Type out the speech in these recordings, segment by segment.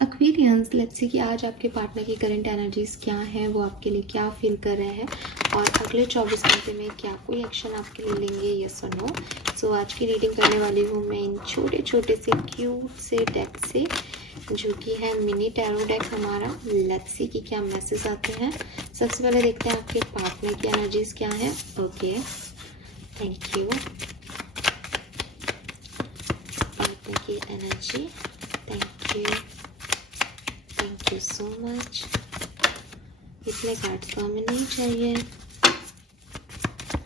Aquarians, let's see कि आज आपके पार्टनर की करंट एनर्जीज क्या हैं, वो आपके लिए क्या फील कर रहे हैं और अगले 24 घंटे में क्या कोई एक्शन आपके लिए लेंगे, यस और नो। सो आज की रीडिंग करने वाली हूँ मैं इन छोटे छोटे से क्यूट से डेक से, जो कि है मिनी टैरो डेक हमारा। लेट्स सी कि क्या मैसेज आते हैं। सबसे पहले देखते हैं आपके पार्टनर की एनर्जीज क्या है। Okay, thank you. पार्टनर की energy, thank you, thank you so much. इतने कार्ड्स तो हमें नहीं चाहिए,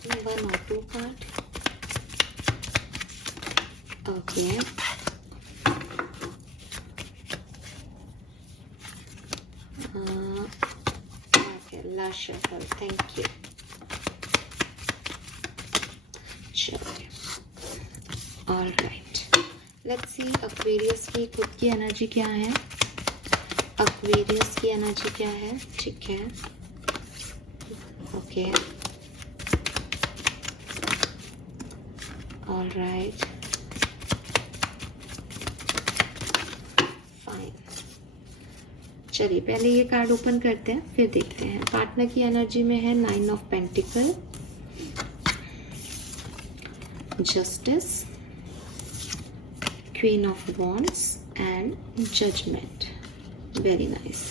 1 और 2 card. Okay, last shuffle, thank you. चलिए, ऑलराइट, लेट्स सी एक्वेरियस की खुद की एनर्जी क्या है। एक्वेरियस की एनर्जी क्या है, ठीक है। Okay, alright, fine. चलिए पहले ये कार्ड ओपन करते हैं, फिर देखते हैं। पार्टनर की एनर्जी में है 9 of pentacle, justice, queen of wands and judgment. Very nice.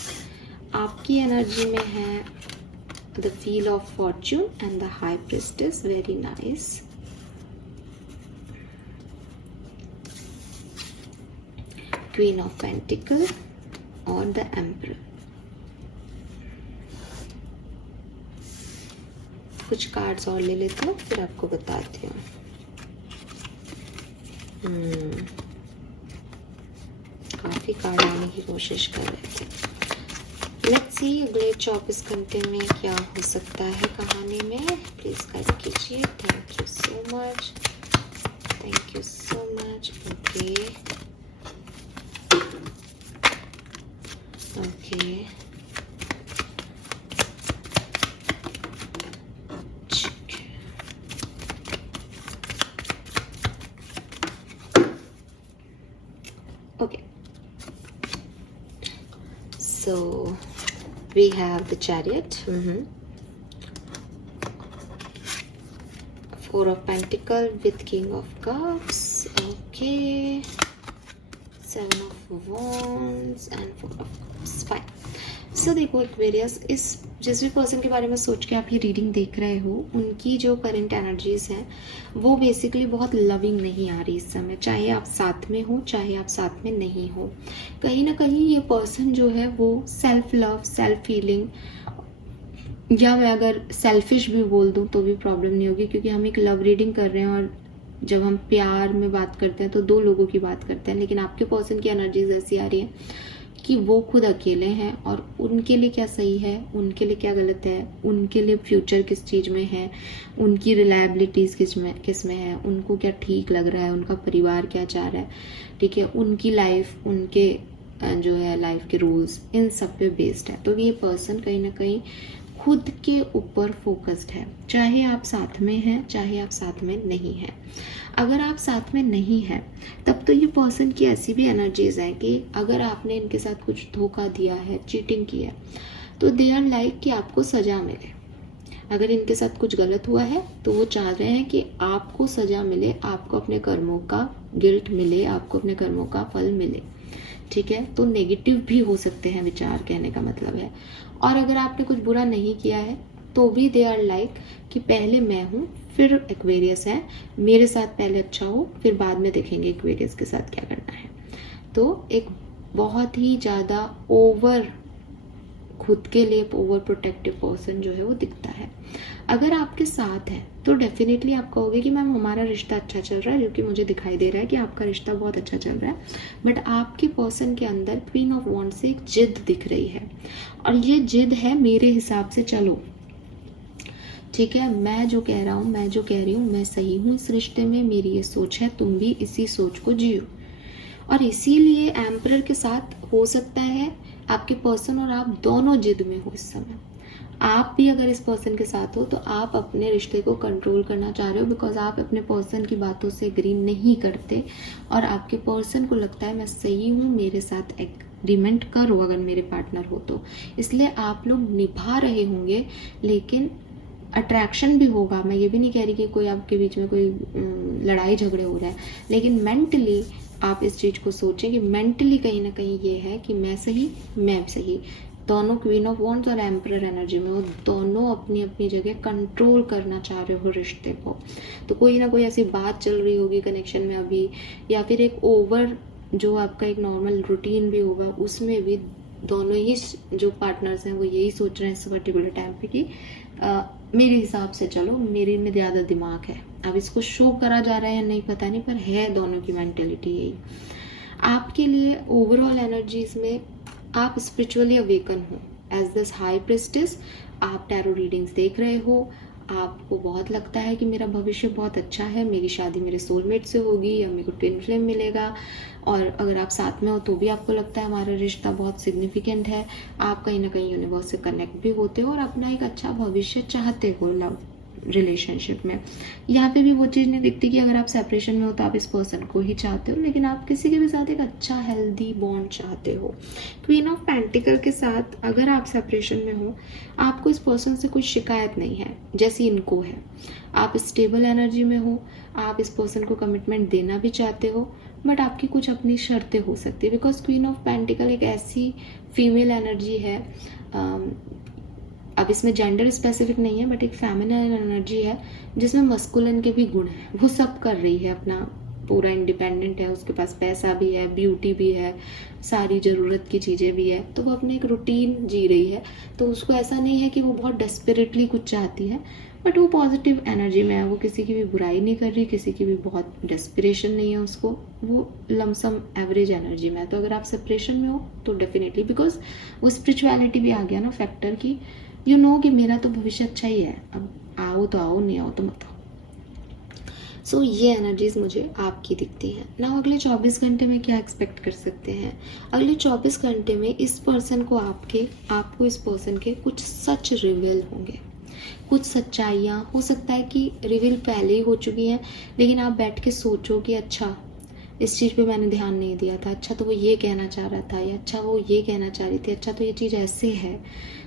आपकी एनर्जी में है the wheel of fortune and the high priestess. Very nice. Queen of pentacle और द एम्परर। कुछ कार्ड्स और ले लेती हूँ, फिर आपको बताती हूँ। काफी कार्ड आने की कोशिश कर रहे थे। लेट्स सी अगले 24 घंटे में क्या हो सकता है कहानी में। प्लीज गाइड कीजिए। Thank you so much, thank you so much. Okay, okay, okay, so we have the chariot, 4 of pentacle with king of cups, okay, 7 of wands and 4 of cups, fine. So देखो Aquarius, इस जिस भी person के बारे में सोच के आप ये रीडिंग देख रहे हो, उनकी जो करंट एनर्जीज हैं वो बेसिकली बहुत लविंग नहीं आ रही इस समय। चाहे आप साथ में हो, चाहे आप साथ में नहीं हो, कहीं ना कहीं ये पर्सन जो है वो सेल्फ लव, सेल्फ फीलिंग, या मैं अगर सेल्फिश भी बोल दूँ तो भी प्रॉब्लम नहीं होगी, क्योंकि हम एक लव रीडिंग कर रहे हैं और जब हम प्यार में बात करते हैं तो 2 लोगों की बात करते हैं। लेकिन आपके पर्सन की एनर्जीज ऐसी आ रही है कि वो खुद अकेले हैं और उनके लिए क्या सही है, उनके लिए क्या गलत है, उनके लिए फ्यूचर किस चीज़ में है, उनकी रिलायबिलिटीज़ किस में है, उनको क्या ठीक लग रहा है, उनका परिवार क्या चाह रहा है, ठीक है, उनकी लाइफ, उनके जो है लाइफ के रूल्स, इन सब पे बेस्ड है। तो ये पर्सन कहीं ना कहीं खुद के ऊपर फोकस्ड है, चाहे आप साथ में हैं, चाहे आप साथ में नहीं हैं। अगर आप साथ में नहीं हैं तब तो ये पर्सन की ऐसी भी एनर्जीज है कि अगर आपने इनके साथ कुछ धोखा दिया है, चीटिंग किया है, तो दे आर लाइक कि आपको सज़ा मिले। अगर इनके साथ कुछ गलत हुआ है तो वो चाह रहे हैं कि आपको सज़ा मिले, आपको अपने कर्मों का गिल्ट मिले, आपको अपने कर्मों का फल मिले, ठीक है। तो नेगेटिव भी हो सकते हैं विचार, कहने का मतलब है। और अगर आपने कुछ बुरा नहीं किया है तो भी दे आर लाइक कि पहले मैं हूँ, फिर एक्वेरियस है, मेरे साथ पहले अच्छा हो, फिर बाद में देखेंगे एक्वेरियस के साथ क्या करना है। तो एक बहुत ही ज़्यादा खुद के लिए ओवर प्रोटेक्टिव पर्सन जो है वो दिखता है। अगर आपके साथ है तो डेफिनेटली आप कहोगे कि मैम हमारा रिश्ता अच्छा चल रहा है, जो कि मुझे दिखाई दे रहा है कि आपका रिश्ता बहुत अच्छा चल रहा है। बट आपके पर्सन के अंदर क्वीन ऑफ वॉन्ड से एक जिद दिख रही है, और ये जिद है मेरे हिसाब से चलो, ठीक है, मैं जो कह रहा हूँ, मैं जो कह रही हूँ, मैं सही हूँ इस रिश्ते में, मेरी ये सोच है, तुम भी इसी सोच को जियो। और इसीलिए एम्परर के साथ हो सकता है आपके पर्सन और आप दोनों जिद में हो इस समय। आप भी अगर इस पर्सन के साथ हो तो आप अपने रिश्ते को कंट्रोल करना चाह रहे हो, बिकॉज आप अपने पर्सन की बातों से एग्री नहीं करते और आपके पर्सन को लगता है मैं सही हूँ, मेरे साथ एग्रीमेंट करो अगर मेरे पार्टनर हो तो। इसलिए आप लोग निभा रहे होंगे, लेकिन अट्रैक्शन भी होगा। मैं ये भी नहीं कह रही कि कोई आपके बीच में कोई लड़ाई झगड़े हो रहे हैं, लेकिन मेंटली आप इस चीज़ को सोचें कि मेंटली कहीं ना कहीं ये है कि मैं सही, मैं सही। दोनों क्वीन ऑफ वॉन्ड्स और एम्परर एनर्जी में वो दोनों अपनी अपनी जगह कंट्रोल करना चाह रहे हो रिश्ते को। तो कोई ना कोई ऐसी बात चल रही होगी कनेक्शन में अभी, या फिर एक ओवर जो आपका एक नॉर्मल रूटीन भी होगा उसमें भी दोनों ही जो पार्टनर्स हैं वो यही सोच रहे हैं इस पर्टिकुलर टाइम पे कि मेरे हिसाब से चलो, मेरे में ज़्यादा दिमाग है। अब इसको शो करा जा रहा है या नहीं पता नहीं, पर है दोनों की मेंटेलिटी यही। आपके लिए ओवरऑल एनर्जीज में आप स्पिरिचुअली अवेकन हो एज दिस हाई प्रिस्टेस। आप टैरो रीडिंग्स देख रहे हो, आपको बहुत लगता है कि मेरा भविष्य बहुत अच्छा है, मेरी शादी मेरे सोलमेट से होगी या मेरे को ट्विन फ्लेम मिलेगा। और अगर आप साथ में हो तो भी आपको लगता है हमारा रिश्ता बहुत सिग्निफिकेंट है। आप कहीं ना कहीं यूनिवर्स से कनेक्ट भी होते हो और अपना एक अच्छा भविष्य चाहते हो लव रिलेशनशिप में। यहाँ पे भी वो चीज़ नहीं दिखती कि अगर आप सेपरेशन में हो तो आप इस पर्सन को ही चाहते हो, लेकिन आप किसी के भी साथ एक अच्छा हेल्दी बॉन्ड चाहते हो। क्वीन ऑफ पेंटिकल के साथ अगर आप सेपरेशन में हो, आपको इस पर्सन से कोई शिकायत नहीं है जैसी इनको है। आप स्टेबल एनर्जी में हो, आप इस पर्सन को कमिटमेंट देना भी चाहते हो, बट आपकी कुछ अपनी शर्तें हो सकती है। बिकॉज क्वीन ऑफ पेंटिकल एक ऐसी फीमेल एनर्जी है, अब इसमें जेंडर स्पेसिफिक नहीं है, बट एक फेमिनिन एनर्जी है जिसमें मस्कुलिन के भी गुण हैं। वो सब कर रही है, अपना पूरा इंडिपेंडेंट है, उसके पास पैसा भी है, ब्यूटी भी है, सारी ज़रूरत की चीज़ें भी है, तो वो अपने एक रूटीन जी रही है। तो उसको ऐसा नहीं है कि वो बहुत डेस्परेटली कुछ चाहती है, बट वो पॉजिटिव एनर्जी में है। वो किसी की भी बुराई नहीं कर रही, किसी की भी बहुत डेस्परेशन नहीं है उसको, वो लमसम एवरेज एनर्जी में है। तो अगर आप सेपरेशन में हो तो डेफिनेटली, बिकॉज वो स्पिरिचुअलिटी भी आ गया ना फैक्टर की, यू नो कि मेरा तो भविष्य अच्छा ही है, अब आओ तो आओ, नहीं आओ तो मत आओ। सो ये एनर्जीज मुझे आपकी दिखती हैं ना। अगले 24 घंटे में क्या एक्सपेक्ट कर सकते हैं? अगले 24 घंटे में इस पर्सन को आपको इस पर्सन के कुछ सच रिवील होंगे, कुछ सच्चाइयाँ। हो सकता है कि रिवील पहले ही हो चुकी हैं, लेकिन आप बैठ के सोचो कि अच्छा इस चीज़ पे मैंने ध्यान नहीं दिया था, अच्छा तो वो ये कहना चाह रहा था, या अच्छा वो ये कहना चाह रही थी, अच्छा तो ये चीज़ ऐसे है।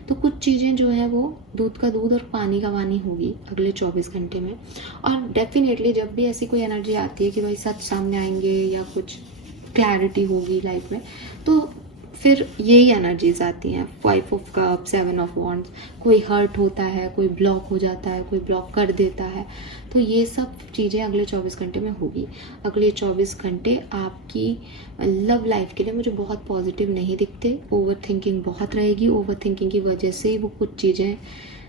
तो कुछ चीज़ें जो है वो दूध का दूध और पानी का पानी होगी अगले 24 घंटे में। और डेफिनेटली जब भी ऐसी कोई एनर्जी आती है कि भाई सच सामने आएंगे या कुछ क्लैरिटी होगी लाइफ में, तो फिर यही एनर्जीज आती हैं। 5 ऑफ कप, 7 ऑफ वॉन्ड्स। कोई हर्ट होता है, कोई ब्लॉक हो जाता है, कोई ब्लॉक कर देता है, तो ये सब चीज़ें अगले 24 घंटे में होगी। अगले 24 घंटे आपकी लव लाइफ के लिए मुझे बहुत पॉजिटिव नहीं दिखते। ओवर थिंकिंग बहुत रहेगी, ओवर थिंकिंग की वजह से ही वो कुछ चीज़ें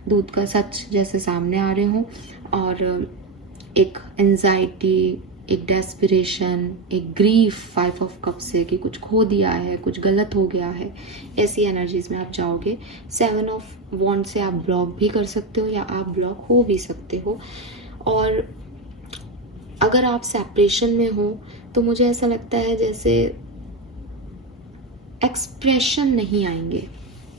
दूध का सच जैसे सामने आ रहे हों, और एक एंजाइटी, एक डेस्पिरेशन, एक ग्रीफ 5 ऑफ कप से कि कुछ खो दिया है, कुछ गलत हो गया है, ऐसी एनर्जीज में आप जाओगे। 7 ऑफ वॉन्ड से आप ब्लॉक भी कर सकते हो या आप ब्लॉक हो भी सकते हो। और अगर आप सेपरेशन में हो तो मुझे ऐसा लगता है जैसे एक्सप्रेशन नहीं आएंगे,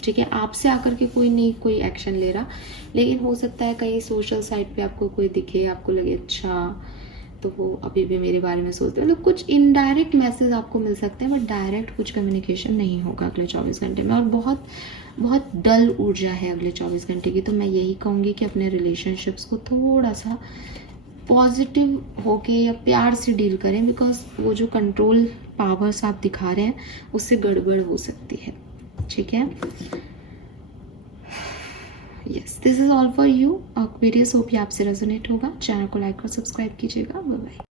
ठीक है। आपसे आकर के कोई नहीं कोई एक्शन ले रहा, लेकिन हो सकता है कहीं सोशल साइट पे आपको कोई दिखे, आपको लगे अच्छा तो वो अभी भी मेरे बारे में सोचते हैं। मतलब कुछ इनडायरेक्ट मैसेज आपको मिल सकते हैं, बट डायरेक्ट कुछ कम्युनिकेशन नहीं होगा अगले 24 घंटे में। और बहुत बहुत डल ऊर्जा है अगले 24 घंटे की। तो मैं यही कहूँगी कि अपने रिलेशनशिप्स को थोड़ा सा पॉजिटिव होके या प्यार से डील करें, बिकॉज वो जो कंट्रोल पावर्स आप दिखा रहे हैं उससे गड़बड़ हो सकती है, ठीक है। Yes, this is all for you Aquarius। Hope ये आपसे रेजोनेट होगा। चैनल को लाइक और सब्सक्राइब कीजिएगा। Bye bye.